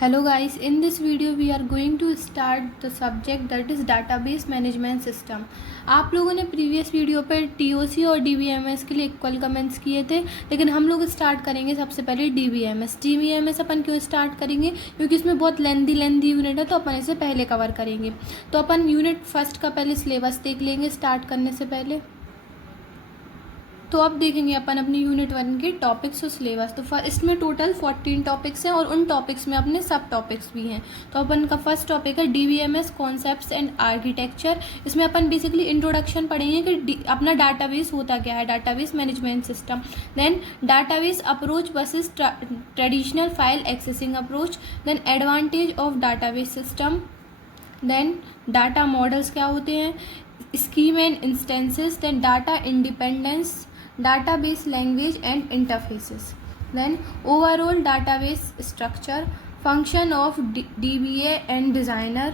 Hello guys, in this video we are going to start the subject that is database management system. आप लोगों ने previous video पर TOC और DBMS के लिए इक्वल कमेंट्स किए थे, लेकिन हम लोग स्टार्ट करेंगे सबसे पहले DBMS अपन क्यों स्टार्ट करेंगे, क्योंकि इसमें बहुत लेंदी यूनिट है तो अपन इसे पहले कवर करेंगे। तो अपन यूनिट फर्स्ट का पहले सिलेबस देख लेंगे स्टार्ट करने से पहले। तो अब देखेंगे अपन अपनी यूनिट 1 के टॉपिक्स और सिलेबस। तो इसमें टोटल 14 टॉपिक्स हैं और उन टॉपिक्स में अपने सब टॉपिक्स भी हैं। तो अपन का फर्स्ट टॉपिक है DBMS कॉन्सेप्ट्स एंड आर्किटेक्चर। इसमें अपन बेसिकली इंट्रोडक्शन पढ़ेंगे कि अपना डाटाबेस होता क्या है, database management system. Then database approach versus traditional file accessing approach. Then advantage of database system. Then data models क्या होते हैं, scheme and instances. Then data independence, database language and interfaces. Then overall database structure, function of DBA and designer.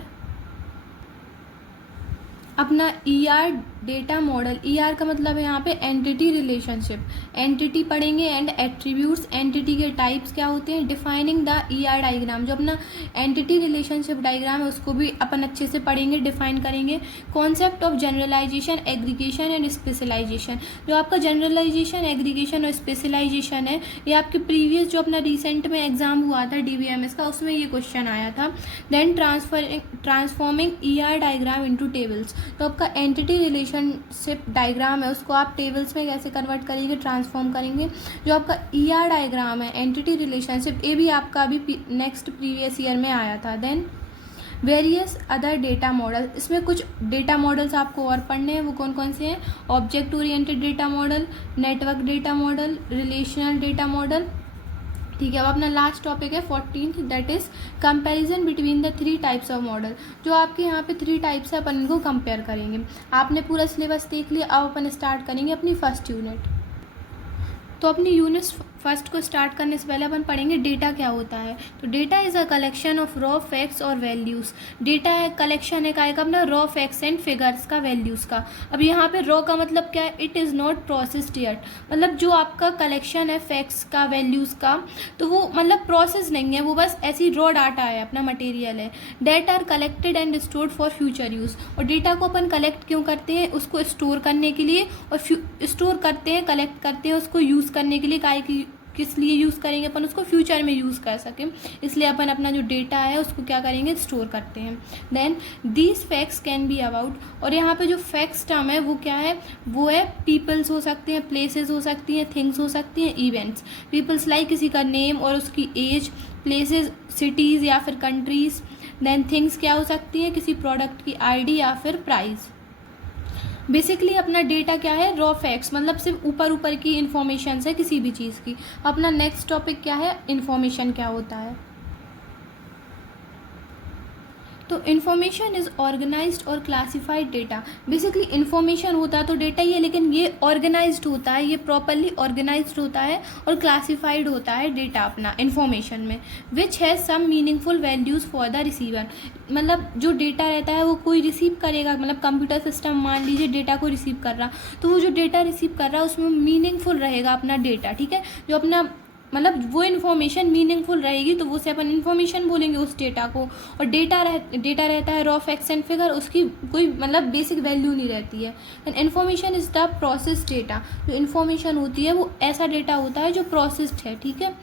अपना ER data model, ER का मतलब है यहाँ पे entity relationship, entity पढ़ेंगे एंड एट्रीब्यूट्स, एंटिटी के टाइप्स क्या होते हैं, डिफाइनिंग द ER डायग्राम, जो अपना एंटिटी रिलेशनशिप डायग्राम है उसको भी अपन अच्छे से पढ़ेंगे, डिफाइन करेंगे। Concept of generalisation, aggregation and specialisation, जो आपका जनरलाइजेशन, एग्रीगेशन और स्पेशलाइजेशन है ये आपके प्रीवियस जो अपना रिसेंट में एग्जाम हुआ था DBMS का, उसमें ये क्वेश्चन आया था। Then transforming ER diagram into tables, तो आपका एंटिटी रिलेशनशिप डायग्राम है उसको आप टेबल्स में कैसे कन्वर्ट करेंगे, ट्रांसफॉर्म करेंगे। जो आपका ER डायग्राम है एंटिटी रिलेशनशिप, ये भी आपका अभी नेक्स्ट प्रीवियस ईयर में आया था। Then various other data model, इसमें कुछ डेटा मॉडल्स आपको और पढ़ने हैं, वो कौन कौन से हैं, object oriented data model, network data model, relational data model. ठीक है, अब अपना लास्ट टॉपिक है 14th, that is comparison between the 3 types of model. जो आपके यहाँ पे 3 टाइप्स है अपन इनको कंपेयर करेंगे। आपने पूरा सिलेबस देख लिया, अब अपन स्टार्ट करेंगे अपनी फर्स्ट यूनिट। तो अपनी यूनिट फर्स्ट को स्टार्ट करने से पहले अपन पढ़ेंगे डेटा क्या होता है। तो data is a collection of raw facts और वैल्यूज़। डेटा है कलेक्शन है का अपना रॉ फैक्ट्स एंड फिगर्स का, वैल्यूज़ का। अब यहाँ पे रॉ का मतलब क्या है, it is not processed yet, मतलब जो आपका कलेक्शन है फैक्ट्स का, वैल्यूज़ का, तो वो मतलब प्रोसेस नहीं है, वो बस ऐसी रॉ डाटा है, अपना मटेरियल है। Data are collected and stored for future use. और डेटा को अपन कलेक्ट क्यों करते हैं, उसको स्टोर करने के लिए, और स्टोर करते हैं, कलेक्ट करते हैं उसको यूज़ करने के लिए, किस लिए यूज़ करेंगे अपन उसको, फ्यूचर में यूज़ कर सकें, इसलिए अपन अपना जो डेटा है उसको क्या करेंगे, स्टोर करते हैं। Then these facts can be about, और यहाँ पे जो फैक्ट्स टर्म है वो क्या है, वो है पीपल्स हो सकते हैं, प्लेसेस हो सकती हैं, थिंग्स हो सकती हैं, इवेंट्स। पीपल्स लाइक किसी का नेम और उसकी एज, प्लेसेस सिटीज़ या फिर कंट्रीज़। देन थिंग्स क्या हो सकती हैं, किसी प्रोडक्ट की ID या फिर प्राइस। बेसिकली अपना डेटा क्या है, रॉ फैक्ट्स, मतलब सिर्फ ऊपर की इन्फॉर्मेशन है किसी भी चीज़ की। अपना नेक्स्ट टॉपिक क्या है, इन्फॉर्मेशन क्या होता है। तो इन्फॉर्मेशन इज़ ऑर्गेनाइज्ड और क्लासिफाइड डेटा। बेसिकली इन्फॉर्मेशन होता है तो डेटा ही है, लेकिन ये ऑर्गेनाइज्ड होता है, ये प्रॉपरली ऑर्गेनाइज्ड होता है और क्लासिफाइड होता है डेटा अपना इन्फॉर्मेशन में, which has some meaningful values for the receiver. मतलब जो डेटा रहता है वो कोई रिसीव करेगा, मतलब कंप्यूटर सिस्टम मान लीजिए डेटा को रिसीव कर रहा, तो वो जो डेटा रिसीव कर रहा है उसमें मीनिंगफुल रहेगा अपना डेटा। ठीक है, जो अपना मतलब वो इन्फॉर्मेशन मीनिंगफुल रहेगी तो वो से अपन इन्फॉर्मेशन बोलेंगे उस डेटा को। और डेटा रहता है रॉ फैक्ट्स एंड फिगर, उसकी कोई मतलब बेसिक वैल्यू नहीं रहती है। And information is the process data, जो इन्फॉर्मेशन होती है वो ऐसा डेटा होता है जो प्रोसेस्ड है। ठीक है,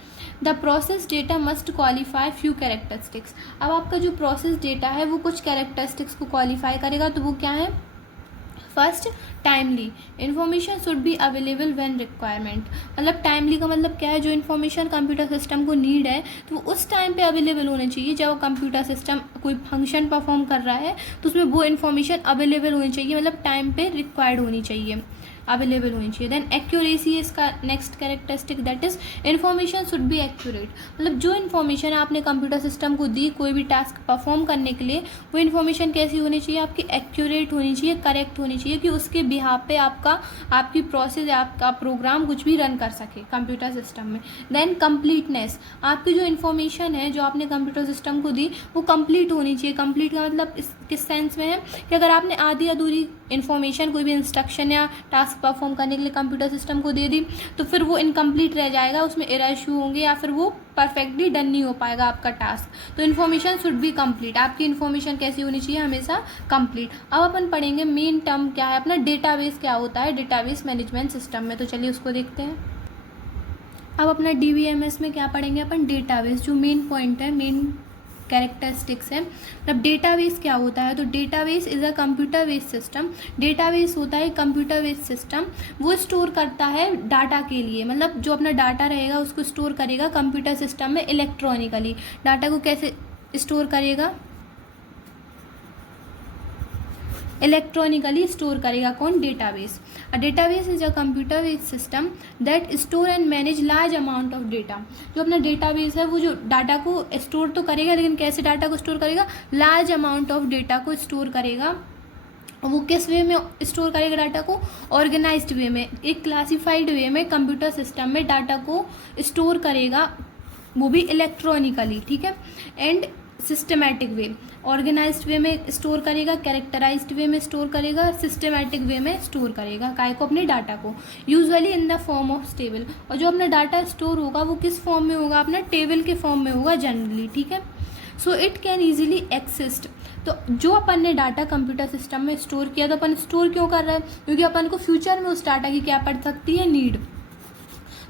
the process data must qualify few characteristics. अब आपका जो प्रोसेस डेटा है वो कुछ कैरेक्टरिस्टिक्स को क्वालिफाई करेगा, तो वो क्या है, first timely, information should be available when requirement. मतलब टाइमली का मतलब क्या है, जो इन्फॉर्मेशन कंप्यूटर सिस्टम को नीड है तो वो उस टाइम पे अवेलेबल होनी चाहिए। जब कंप्यूटर सिस्टम कोई फंक्शन परफॉर्म कर रहा है तो उसमें वो इन्फॉर्मेशन अवेलेबल होनी चाहिए, मतलब टाइम पे रिक्वायर्ड होनी चाहिए, अवेलेबल होनी चाहिए। देन एक्यूरेसी इसका next characteristic, that is information should be accurate. मतलब जो इन्फॉर्मेशन आपने कंप्यूटर सिस्टम को दी कोई भी टास्क परफॉर्म करने के लिए, वो इन्फॉर्मेशन कैसी होनी चाहिए, आपकी एक्यूरेट होनी चाहिए, करेक्ट होनी चाहिए, कि उसके बिहाफ पे आपकी प्रोसेस या आपका प्रोग्राम कुछ भी रन कर सके कंप्यूटर सिस्टम में। देन कंप्लीटनेस, आपकी जो इन्फॉर्मेशन है जो आपने कंप्यूटर सिस्टम को दी वो कंप्लीट होनी चाहिए। कंप्लीट का मतलब किस सेंस में है कि अगर आपने आधी अधूरी इन्फॉर्मेशन, कोई भी इंस्ट्रक्शन या टास्क परफॉर्म करने के लिए कंप्यूटर सिस्टम को दे दी, तो फिर वो इनकम्प्लीट रह जाएगा, उसमें एरर इशू होंगे या फिर वो परफेक्टली डन नहीं हो पाएगा आपका टास्क। तो इन्फॉर्मेशन शुड बी कंप्लीट, आपकी इन्फॉर्मेशन कैसी होनी चाहिए, हमेशा कंप्लीट। अब अपन पढ़ेंगे मेन टर्म क्या है अपना, डेटाबेस क्या होता है डेटाबेस मैनेजमेंट सिस्टम में। तो चलिए उसको देखते हैं। अब अपना DBMS में क्या पढ़ेंगे अपन, डेटाबेस। जो मेन पॉइंट है, मेन कैरेक्टरिस्टिक्स है। अब डेटाबेस क्या होता है, तो database is a computer based system. Database होता है कंप्यूटर बेस्ड सिस्टम, वो स्टोर करता है डाटा के लिए, मतलब जो अपना डाटा रहेगा उसको स्टोर करेगा कंप्यूटर सिस्टम में इलेक्ट्रॉनिकली। डाटा को कैसे स्टोर करेगा, इलेक्ट्रॉनिकली स्टोर करेगा कौन, database. A database is a computer based system that store and manage large amount of data. जो अपना डेटाबेस है वो जो डाटा को स्टोर तो करेगा, लेकिन कैसे डाटा को स्टोर करेगा, लार्ज अमाउंट ऑफ डेटा को स्टोर करेगा। वो किस वे में स्टोर करेगा डाटा को, ऑर्गेनाइज्ड वे में, एक क्लासिफाइड वे में कंप्यूटर सिस्टम में डाटा को स्टोर करेगा, वो भी इलेक्ट्रॉनिकली, ठीक है। एंड सिस्टमैटिक वे, ऑर्गेनाइज्ड वे में स्टोर करेगा, कैरेक्टराइज्ड वे में स्टोर करेगा, सिस्टमैटिक वे में स्टोर करेगा काय को, अपने डाटा को, usually in the form of table. और जो अपना डाटा स्टोर होगा वो किस फॉर्म में होगा, अपना टेबल के फॉर्म में होगा जनरली, ठीक है। So it can easily exist. तो जो अपन ने डाटा कंप्यूटर सिस्टम में स्टोर किया, तो अपन स्टोर क्यों कर रहे हैं, क्योंकि अपन को फ्यूचर में उस डाटा की क्या पड़ सकती है, नीड।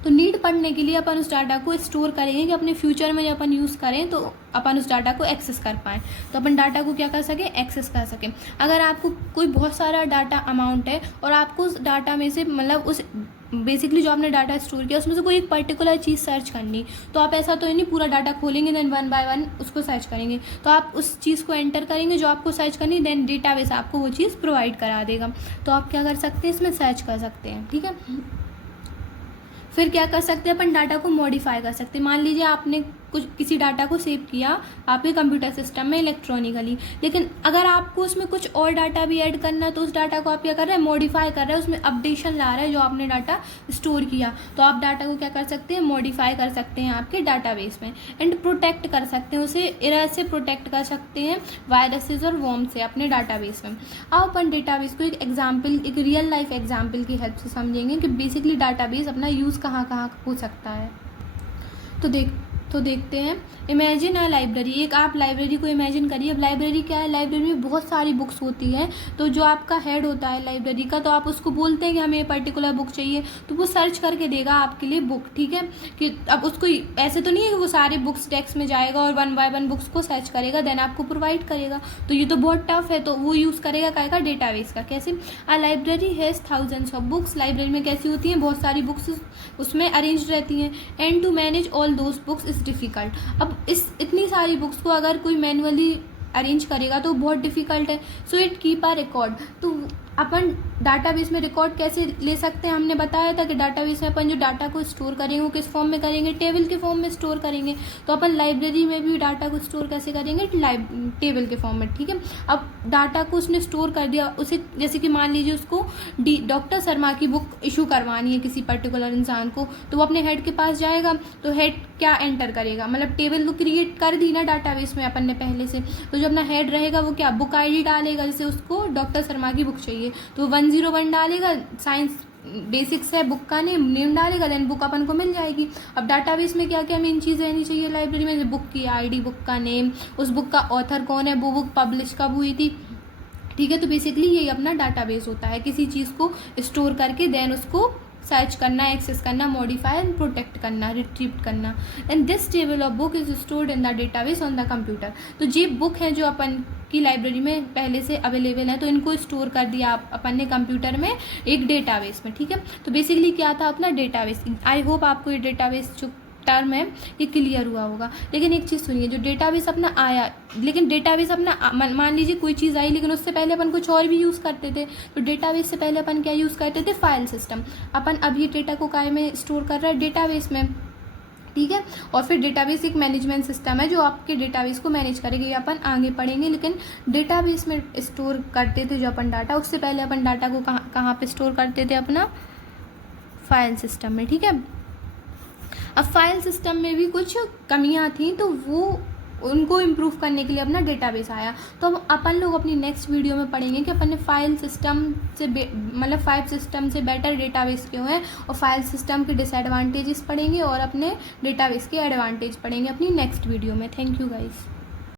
तो नीड पढ़ने के लिए अपन उस डाटा को स्टोर करेंगे कि अपने फ्यूचर में जब अपन यूज़ करें तो अपन उस डाटा को एक्सेस कर पाएँ, तो अपन डाटा को क्या कर सकें, एक्सेस कर सकें। अगर आपको कोई बहुत सारा डाटा अमाउंट है और आपको उस डाटा में से, मतलब उस बेसिकली जो आपने डाटा स्टोर किया उसमें से कोई एक पर्टिकुलर चीज़ सर्च करनी, तो आप ऐसा तो नहीं पूरा डाटा खोलेंगे देन वन बाय वन उसको सर्च करेंगे, तो आप उस चीज़ को एंटर करेंगे जो आपको सर्च करनी, देन डेटाबेस आपको वो चीज़ प्रोवाइड करा देगा। तो आप क्या कर सकते हैं, इसमें सर्च कर सकते हैं, ठीक है। फिर क्या कर सकते हैं अपन, डाटा को मॉडिफाई कर सकते हैं। मान लीजिए आपने कुछ किसी डाटा को सेव किया आपके कंप्यूटर सिस्टम में इलेक्ट्रॉनिकली, लेकिन अगर आपको उसमें कुछ और डाटा भी ऐड करना है तो उस डाटा को आप क्या कर रहे हैं, मॉडिफाई कर रहे हैं, उसमें अपडेशन ला रहे हैं जो आपने डाटा स्टोर किया, तो आप डाटा को क्या कर सकते हैं, मॉडिफाई कर सकते हैं आपके डाटाबेस में। एंड प्रोटेक्ट कर सकते हैं उसे, एरर से प्रोटेक्ट कर सकते हैं, वायरसेस और वॉर्म से अपने डाटाबेस में। अब अपन डेटाबेस को एक एग्जाम्पल, एक रियल लाइफ एग्जाम्पल की हेल्प से समझेंगे कि बेसिकली डाटाबेस अपना यूज़ कहाँ कहाँ हो सकता है। तो देखते हैं। इमेजिन अ लाइब्रेरी, एक आप लाइब्रेरी को इमेजिन करिए। अब लाइब्रेरी क्या है, लाइब्रेरी में बहुत सारी बुक्स होती हैं, तो जो आपका हेड होता है लाइब्रेरी का, तो आप उसको बोलते हैं कि हमें पर्टिकुलर बुक चाहिए, तो वो सर्च करके देगा आपके लिए बुक, ठीक है। कि अब उसको ऐसे तो नहीं है कि वो सारे बुक्स डेस्क में जाएगा और वन बाय वन बुक्स को सर्च करेगा देन आपको प्रोवाइड करेगा, तो ये तो बहुत टफ है। तो वो यूज़ करेगा काय का, डेटाबेस का। कैसे, a library has thousands of books, library में कैसी होती हैं, बहुत सारी बुक्स उसमें अरेंज रहती हैं। And to manage all those books is difficult. अब इतनी सारी बुक्स को अगर कोई मैनुअली अरेंज करेगा तो बहुत डिफ़िकल्ट है। So it keep a record, तो अपन डाटाबेस में रिकॉर्ड कैसे ले सकते हैं, हमने बताया था कि डाटाबेस में अपन जो डाटा को स्टोर करेंगे वो किस फॉर्म में करेंगे, टेबल के फॉर्म में स्टोर करेंगे। तो अपन लाइब्रेरी में भी डाटा को स्टोर कैसे करेंगे, टेबल के फॉर्म में, ठीक है। अब डाटा को उसने स्टोर कर दिया, उसे जैसे कि मान लीजिए उसको डॉक्टर शर्मा की बुक इशू करवानी है किसी पर्टिकुलर इंसान को, तो वो अपने हेड के पास जाएगा, तो हेड क्या एंटर करेगा, मतलब टेबल तो क्रिएट कर दी ना डाटाबेस में अपन ने पहले से, तो जो अपना हेड रहेगा वो क्या, बुक ID डालेगा, जैसे उसको डॉक्टर शर्मा की बुक चाहिए तो 101 डालेगा, साइंस बेसिक्स है बुक का नेम डालेगा, देन बुक अपन को मिल जाएगी। अब डाटाबेस में क्या क्या मेन चीज़ रहनी चाहिए लाइब्रेरी में, बुक की ID, बुक का नेम, उस बुक का ऑथर कौन है, वो बुक पब्लिश कब हुई थी, ठीक है। तो बेसिकली यही अपना डाटाबेस होता है, किसी चीज़ को स्टोर करके देन उसको सर्च करना, एक्सेस करना, मॉडिफाई एंड प्रोटेक्ट करना, रिट्रीव करना। And this table of book is stored in the database on the computer. तो ये बुक है जो अपन की लाइब्रेरी में पहले से अवेलेबल है, तो इनको स्टोर कर दिया अपन ने कंप्यूटर में एक डेटाबेस में, ठीक है। तो बेसिकली क्या था अपना डेटाबेस। आई होप आपको ये डेटाबेस जो टर्म है ये क्लियर हुआ होगा। लेकिन एक चीज़ सुनिए, जो डेटाबेस अपना आया, लेकिन डेटाबेस अपना मान लीजिए कोई चीज़ आई, लेकिन उससे पहले अपन कुछ और भी यूज़ करते थे, तो डेटाबेस से पहले अपन क्या यूज़ करते थे, फाइल सिस्टम। अपन अभी डेटा को काय में स्टोर कर रहे हैं, डेटाबेस में, ठीक है। और फिर डेटाबेस एक मैनेजमेंट सिस्टम है जो आपके डेटाबेस को मैनेज करेगी, ये अपन आगे पढ़ेंगे। लेकिन डेटाबेस में स्टोर करते थे जो अपन डाटा, उससे पहले अपन डाटा को कहाँ पे स्टोर करते थे, अपना फाइल सिस्टम में, ठीक है। अब फाइल सिस्टम में भी कुछ कमियां थी, तो वो उनको इम्प्रूव करने के लिए अपना डेटाबेस आया। तो अब अपन लोग अपनी नेक्स्ट वीडियो में पढ़ेंगे कि अपन ने फाइल सिस्टम से मतलब फाइल सिस्टम से बेटर डेटाबेस क्यों है, और फाइल सिस्टम के डिसएडवांटेजेस पढ़ेंगे और अपने डेटाबेस के एडवांटेज पढ़ेंगे अपनी नेक्स्ट वीडियो में। Thank you guys.